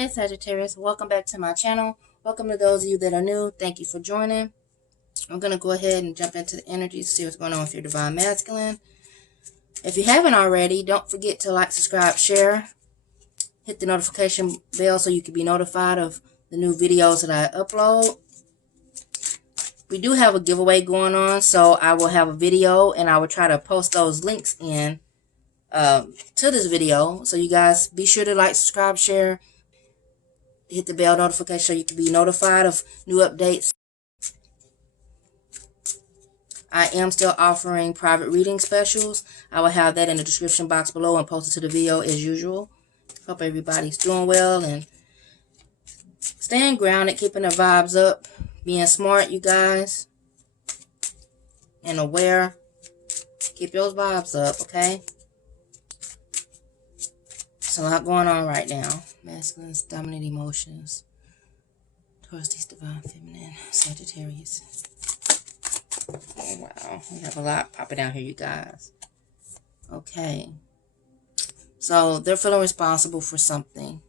Hey Sagittarius, welcome back to my channel. Welcome to those of you that are new. Thank you for joining. I'm going to go ahead and jump into the energy to see what's going on with your Divine Masculine. If you haven't already, don't forget to like, subscribe, share. Hit the notification bell so you can be notified of the new videos that I upload. We do have a giveaway going on, so I will have a video and I will try to post those links in to this video. So you guys be sure to like, subscribe, share. Hit the bell notification so you can be notified of new updates. I am still offering private reading specials. I will have that in the description box below and post it to the video as usual. Hope everybody's doing well and staying grounded, keeping their vibes up, being smart, you guys, and aware. Keep those vibes up, okay? There's a lot going on right now. Masculine's dominant emotions. Taurus, divine feminine. Sagittarius. Oh, wow. We have a lot popping down here, you guys. Okay. So, they're feeling responsible for something.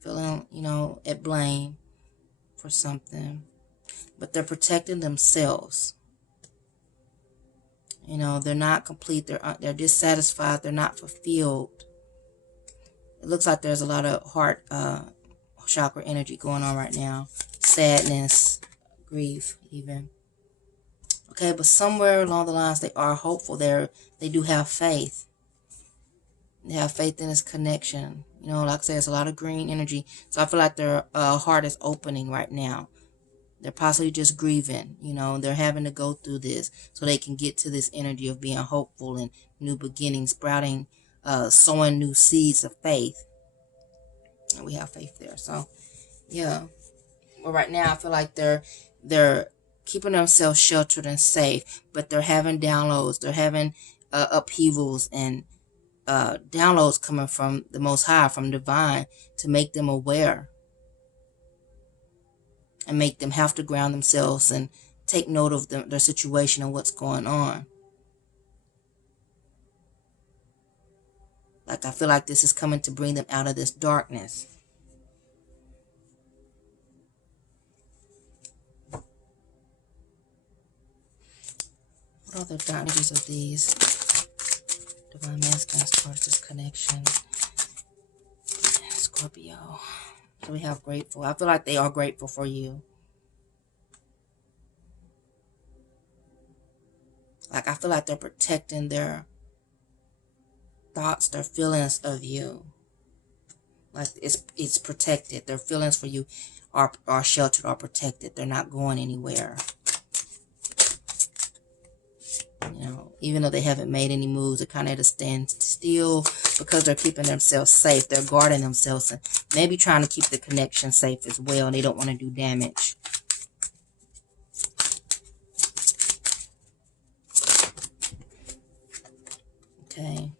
Feeling, at blame for something. But they're protecting themselves. They're not complete. They're dissatisfied. They're not fulfilled. It looks like there's a lot of heart chakra energy going on right now. Sadness, grief, even. Okay, but somewhere along the lines, they are hopeful. They do have faith. They have faith in this connection. Like I said, it's a lot of green energy. So I feel like their heart is opening right now. They're possibly just grieving. They're having to go through this so they can get to this energy of being hopeful and new beginnings, sprouting, sowing new seeds of faith. And we have faith there. So, yeah. Well, right now, I feel like they're keeping themselves sheltered and safe, but they're having downloads. They're having upheavals and downloads coming from the Most High, from Divine, to make them aware and make them have to ground themselves and take note of their situation and what's going on. Like, I feel like this is coming to bring them out of this darkness. What are the darknesses of these? Divine Masculine towards this connection. Scorpio. So we have grateful. I feel like they are grateful for you. Like, I feel like they're protecting their thoughts, their feelings of you. Like, it's protected. Their feelings for you are sheltered or protected. They're not going anywhere. Even though they haven't made any moves, they're kind of at a standstill because they're keeping themselves safe. They're guarding themselves and maybe trying to keep the connection safe as well. And they don't want to do damage. Okay.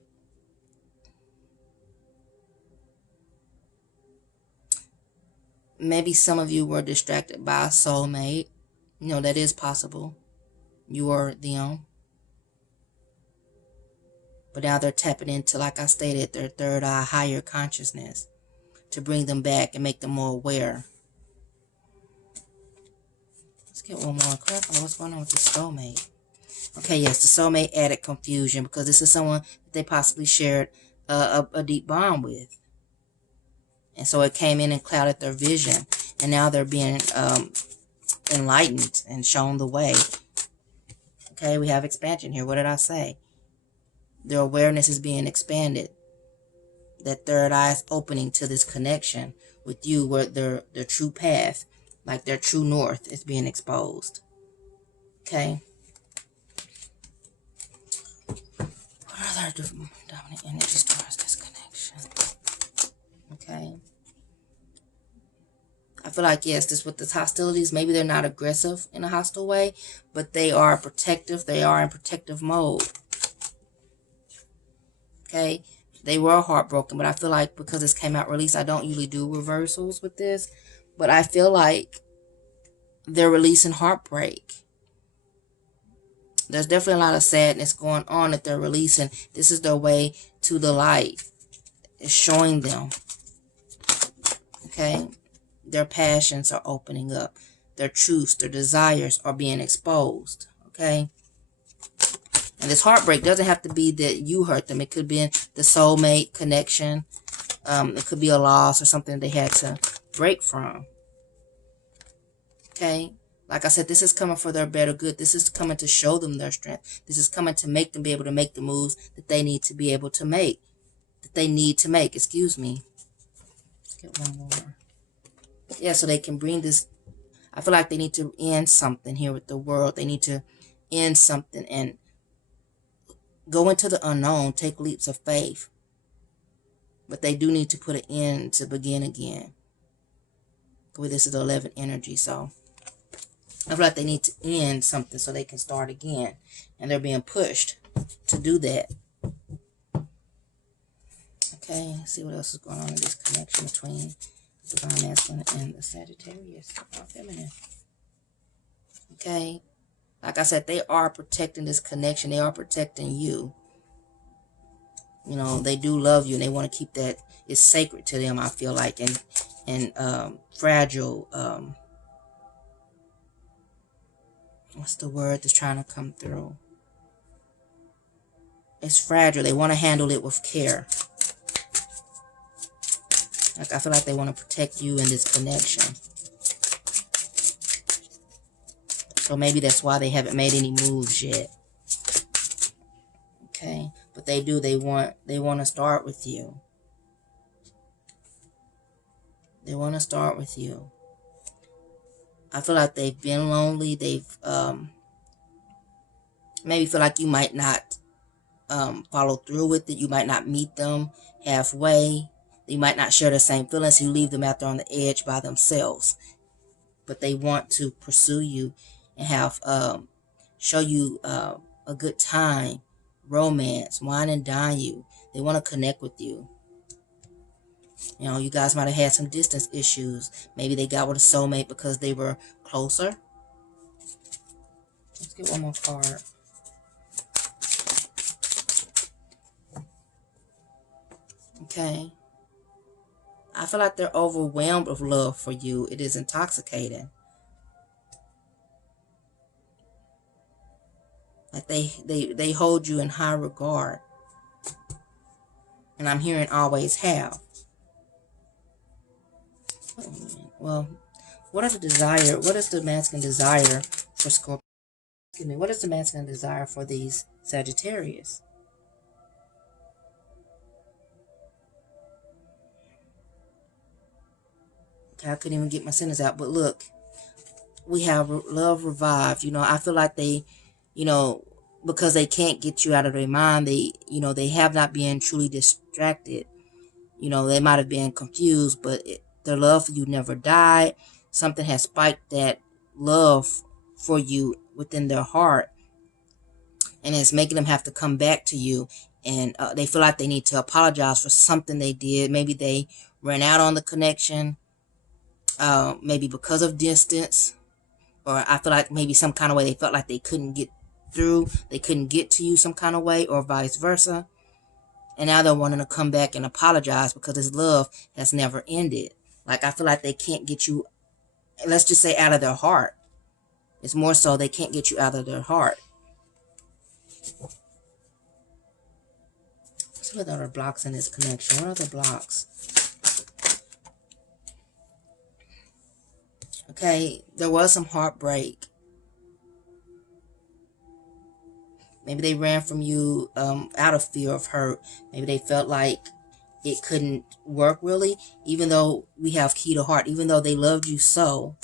Maybe some of you were distracted by a soulmate. That is possible. You or them. But now they're tapping into, like I stated, their third eye, higher consciousness, to bring them back and make them more aware. Let's get one more. Clarify what's going on with the soulmate. Okay, yes, the soulmate added confusion because this is someone that they possibly shared a deep bond with. And so it came in and clouded their vision. And now they're being enlightened and shown the way. Okay, we have expansion here. What did I say? Their awareness is being expanded. That third eye is opening to this connection with you, where their true path, like their true north, is being exposed. Okay. What are their dominant energies towards this connection? Okay. I feel like, yes, this with the hostilities, maybe they're not aggressive in a hostile way, but they are protective. They are in protective mode. Okay, they were heartbroken, but I feel like because this came out released, I don't usually do reversals with this, but I feel like they're releasing heartbreak. There's definitely a lot of sadness going on that they're releasing. This is their way to the light. It's showing them. Okay? Their passions are opening up. Their truths, their desires are being exposed. Okay? And this heartbreak doesn't have to be that you hurt them. It could be the soulmate connection. It could be a loss or something they had to break from. Okay? Like I said, this is coming for their better good. This is coming to show them their strength. This is coming to make them be able to make the moves that they need to be able to make. Excuse me. Let's get one more. Yeah, so they can bring this. I feel like they need to end something here with the world. They need to end something and go into the unknown. Take leaps of faith. But they do need to put an end to begin again. Well, this is the 11th energy, so I feel like they need to end something so they can start again. And they're being pushed to do that. Okay, let's see what else is going on in this connection between the divine masculine and the Sagittarius, or feminine. Okay, like I said, they are protecting this connection. They are protecting you. You know, they do love you and they want to keep that. It's sacred to them, I feel like, and fragile. What's the word that's trying to come through? It's fragile. They want to handle it with care. Like, I feel like they want to protect you in this connection. So maybe that's why they haven't made any moves yet. Okay, but they do. They want to start with you. They want to start with you. I feel like they've been lonely. They've maybe feel like you might not follow through with it. You might not meet them halfway. They might not share the same feelings. You leave them out there on the edge by themselves. But they want to pursue you and have show you a good time, romance, wine and dine you. They want to connect with you. You know, you guys might have had some distance issues. Maybe they got with a soulmate because they were closer. Let's get one more card. Okay. I feel like they're overwhelmed with love for you. It is intoxicating. Like they hold you in high regard. And I'm hearing always have. Well, what is the masculine desire for Scorpio? Excuse me, what is the masculine desire for these Sagittarius? Okay, I couldn't even get my sentence out, but look, we have love revived. You know, I feel like they, you know, because they can't get you out of their mind, they, you know, they have not been truly distracted. You know, they might have been confused, but their love for you never died. Something has spiked that love for you within their heart, and it's making them have to come back to you. And they feel like they need to apologize for something they did. Maybe they ran out on the connection, maybe because of distance, or I feel like maybe some kind of way they felt like they couldn't get through, they couldn't get to you some kind of way, or vice versa. And now they're wanting to come back and apologize because this love has never ended. Like, I feel like they can't get you, let's just say, out of their heart. It's more so they can't get you out of their heart. So what other blocks in this connection? What other blocks? Okay, there was some heartbreak. Maybe they ran from you out of fear of hurt. Maybe they felt like it couldn't work really, even though we have key to heart, even though they loved you so.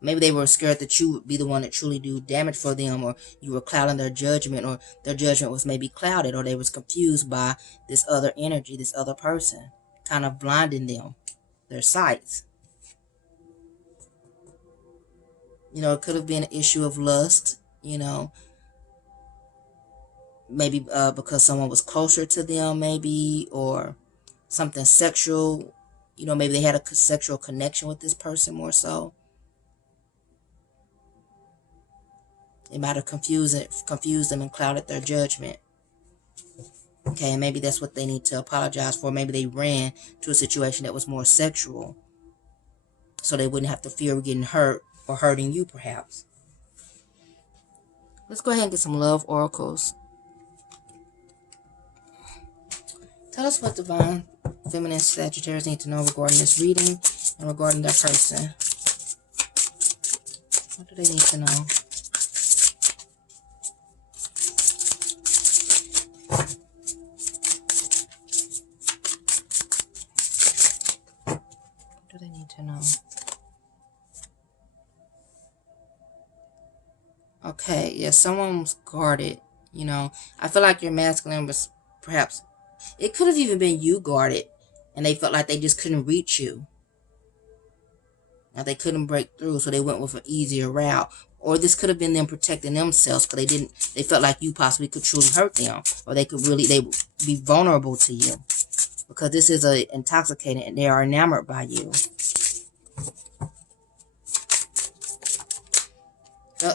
Maybe they were scared that you would be the one that truly do damage for them, or you were clouding their judgment, or their judgment was maybe clouded, or they was confused by this other energy, this other person, kind of blinding them, their sights. You know, it could have been an issue of lust, you know, maybe because someone was closer to them, maybe, or something sexual. You know, maybe they had a sexual connection with this person more so. It might have confused them and clouded their judgment. Okay, and maybe that's what they need to apologize for. Maybe they ran to a situation that was more sexual, so they wouldn't have to fear getting hurt or hurting you, perhaps. Let's go ahead and get some love oracles. Tell us what divine feminine Sagittarius need to know regarding this reading and regarding their person. What do they need to know? What do they need to know? Okay, yeah, someone's guarded. You know, I feel like your masculine was perhaps, it could have even been you guarded, and they felt like they just couldn't reach you. Now they couldn't break through, so they went with an easier route. Or this could have been them protecting themselves because they felt like you possibly could truly hurt them, or they would be vulnerable to you, because this is a intoxicating and they are enamored by you.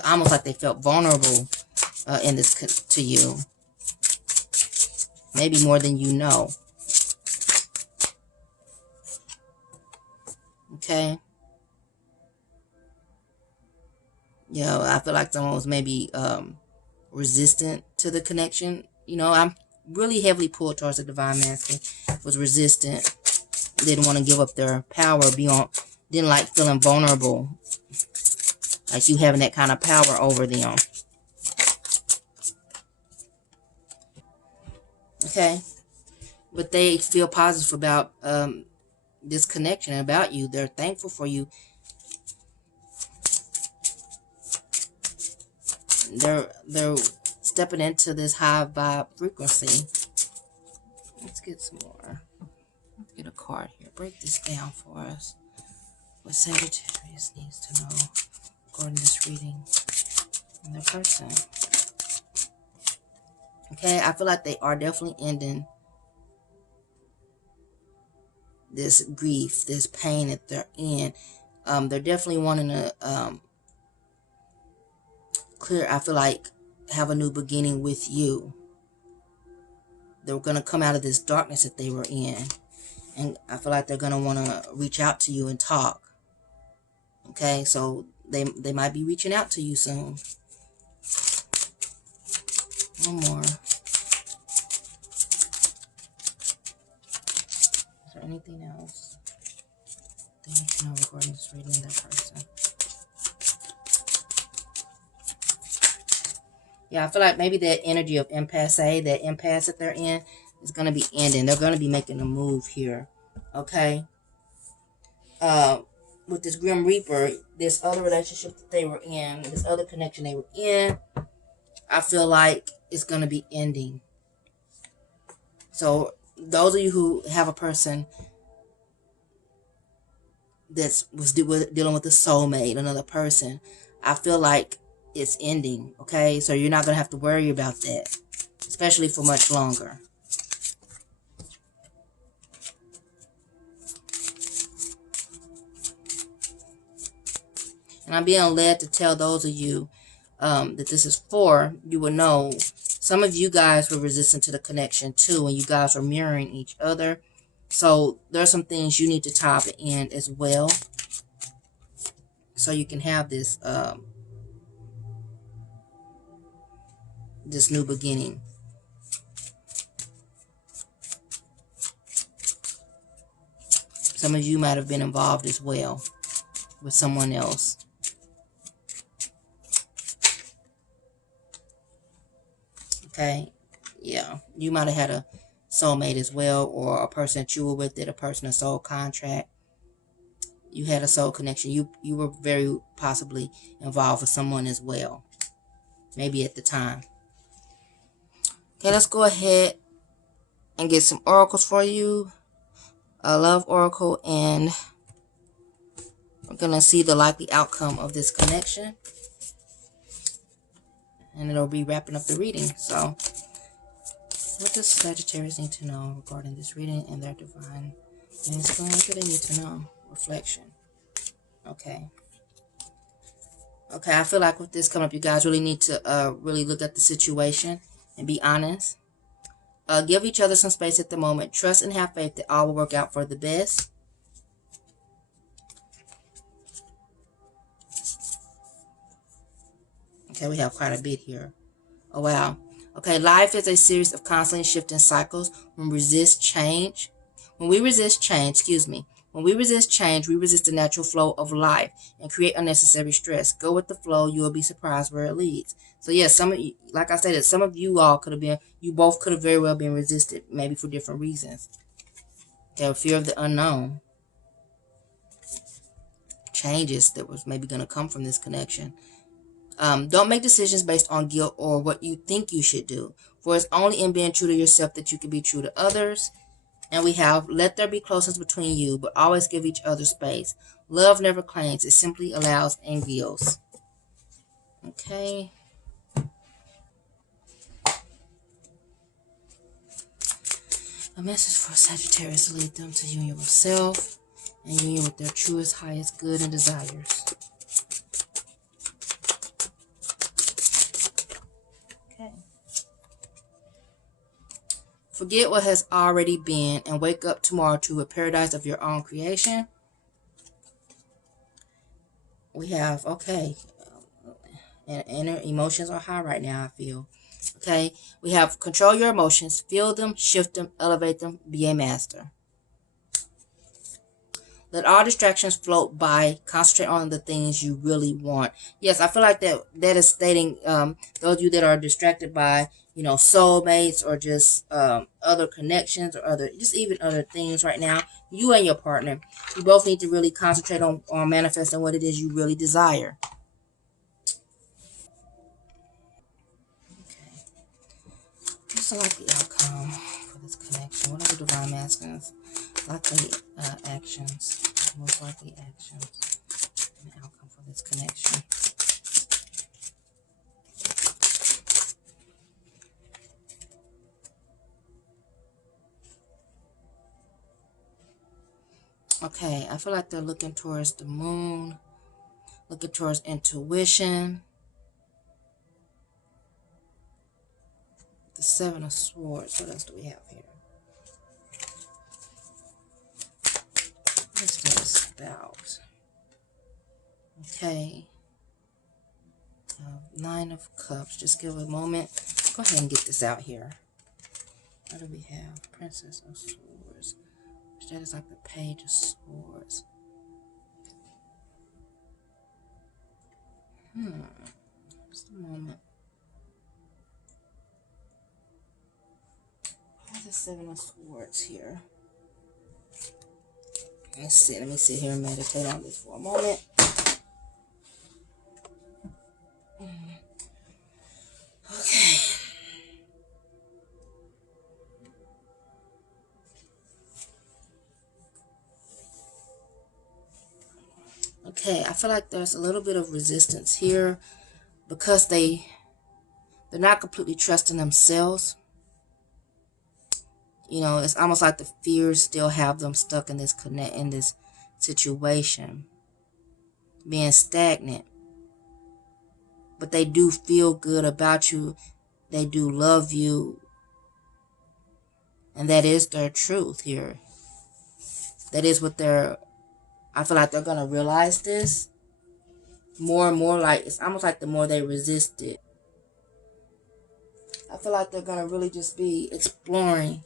Almost like they felt vulnerable in this to you, maybe more than you know. Okay. Yeah, I feel like someone was maybe resistant to the connection. You know, I'm really heavily pulled towards the divine masculine. Was resistant. Didn't want to give up their power. Didn't like feeling vulnerable. Like you having that kind of power over them. Okay. But they feel positive about this connection, about you. They're thankful for you. They're stepping into this high vibe frequency. Let's get some more. Let's get a card here. Break this down for us. What Sagittarius needs to know according to this reading and their person. Okay, I feel like they are definitely ending this grief, this pain that they're in. They're definitely wanting to I feel like, have a new beginning with you. They're going to come out of this darkness that they were in. And I feel like they're going to want to reach out to you and talk. Okay, so they might be reaching out to you soon. One more. Is there anything else they need to know regarding this reading their person? Yeah, I feel like maybe that energy of impasse, that impasse that they're in, is going to be ending. They're going to be making a move here. Okay? With this Grim Reaper, this other relationship that they were in, this other connection they were in, I feel like it's going to be ending. So those of you who have a person that was dealing with a soulmate, another person, I feel like it's ending. Okay, so you're not going to have to worry about that, especially for much longer. And I'm being led to tell those of you that this is for, you will know some of you guys were resistant to the connection too, and you guys are mirroring each other. So there's some things you need to tie up and end as well, so you can have this this new beginning. Some of you might have been involved as well with someone else. Okay, yeah, you might have had a soulmate as well, or a person that you were with did a person a soul contract. You had a soul connection. You were very possibly involved with someone as well, maybe at the time. Okay, let's go ahead and get some oracles for you. A love oracle, and we're gonna see the likely outcome of this connection, and it'll be wrapping up the reading. So what does Sagittarius need to know regarding this reading and their divine masculine? What do they need to know? Reflection. Okay. Okay, I feel like with this coming up, you guys really need to really look at the situation and be honest. Give each other some space at the moment. Trust and have faith that all will work out for the best. Okay, we have quite a bit here. Oh, wow. Okay, life is a series of constantly shifting cycles. When we resist change, when we resist change, we resist the natural flow of life and create unnecessary stress. Go with the flow. You will be surprised where it leads. So, yes, some of you, like I said, some of you all could have been, you both could have very well been resisted, maybe for different reasons. Okay, fear of the unknown. Changes that was maybe going to come from this connection. Don't make decisions based on guilt or what you think you should do. For it's only in being true to yourself that you can be true to others. And we have, let there be closeness between you, but always give each other space. Love never claims, it simply allows and gives. Okay. A message for Sagittarius to lead them to union with self and union with their truest, highest good and desires. Okay. Forget what has already been and wake up tomorrow to a paradise of your own creation. We have, okay, and inner emotions are high right now, I feel. Okay, we have control your emotions, feel them, shift them, elevate them, be a master. Let all distractions float by. Concentrate on the things you really want. Yes, I feel like that is stating those of you that are distracted by, soulmates or just other connections or just even other things right now. You and your partner, you both need to really concentrate on manifesting what it is you really desire. Okay. What's the likely outcome for this connection? What are the divine masculines? Likely actions. Most likely actions. And the outcome for this connection. Okay, I feel like they're looking towards the moon. Looking towards intuition. The Seven of Swords. What else do we have here? What's this about? Okay. Nine of Cups. Just give a moment. Go ahead and get this out here. What do we have? Princess of Swords. That is like the Page of Swords. Just a moment. What's the Seven of Swords here? Let's see. Let me sit here and meditate on this for a moment. Okay. Okay, I feel like there's a little bit of resistance here because they're not completely trusting themselves. It's almost like the fears still have them stuck in this situation, being stagnant. But they do feel good about you. They do love you. And that is their truth here. That is what I feel like they're going to realize this more and more. Like, it's almost like the more they resist it, I feel like they're going to really just be exploring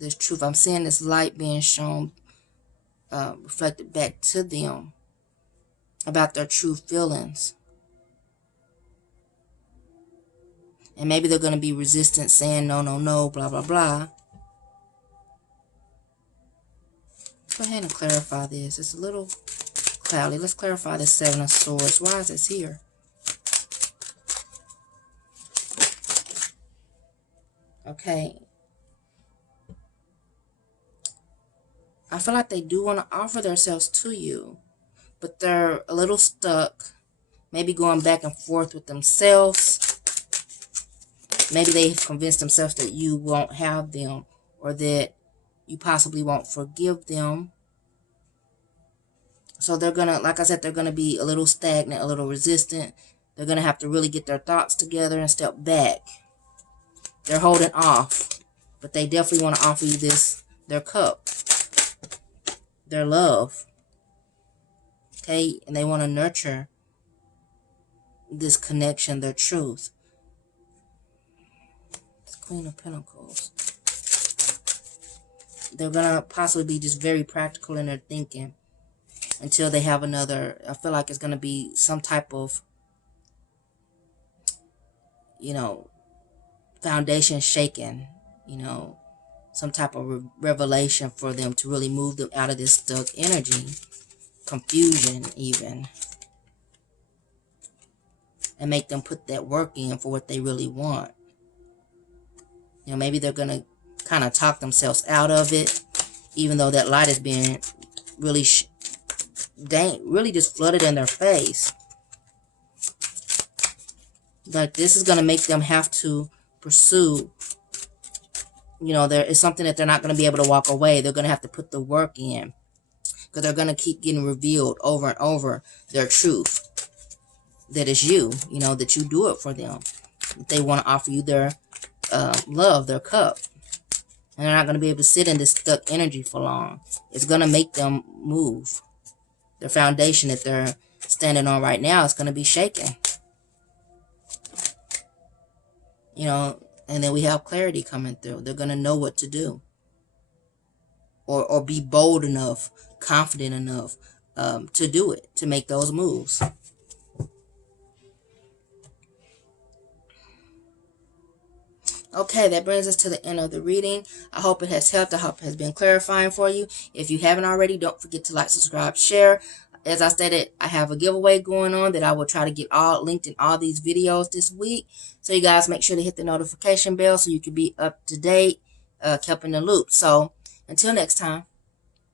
this truth. I'm seeing this light being shown, reflected back to them about their true feelings. And maybe they're going to be resistant, saying no, no, no, blah, blah, blah. Go ahead and clarify this. It's a little cloudy. Let's clarify the Seven of Swords. Why is this here? Okay. I feel like they do want to offer themselves to you, but they're a little stuck. Maybe going back and forth with themselves. Maybe they've convinced themselves that you won't have them or that you possibly won't forgive them. So they're going to, like I said, they're going to be a little stagnant, a little resistant. They're going to have to really get their thoughts together and step back. They're holding off, but they definitely want to offer you this, their cup, their love. Okay, and they want to nurture this connection, their truth. It's Queen of Pentacles. They're going to possibly be just very practical in their thinking until they have another. I feel like it's going to be some type of, you know, foundation shaken, you know, some type of revelation for them to really move them out of this stuck energy, confusion even, and make them put that work in for what they really want. You know, maybe they're going to kind of talk themselves out of it, even though that light is being really really just flooded in their face. Like, this is going to make them have to pursue, you know, there is something that they're not going to be able to walk away. They're going to have to put the work in, because they're going to keep getting revealed over and over their truth. That is you, you know, that you do it for them. They want to offer you their love, their cup. And they're not going to be able to sit in this stuck energy for long. It's going to make them move. Their foundation that they're standing on right now is going to be shaken. You know, and then we have clarity coming through. They're going to know what to do. Or be bold enough, confident enough to do it, to make those moves. Okay, that brings us to the end of the reading. I hope it has helped. I hope it has been clarifying for you. If you haven't already, don't forget to like, subscribe, share. As I stated, I have a giveaway going on that I will try to get all linked in all these videos this week. So you guys make sure to hit the notification bell so you can be up to date, kept in the loop. So until next time.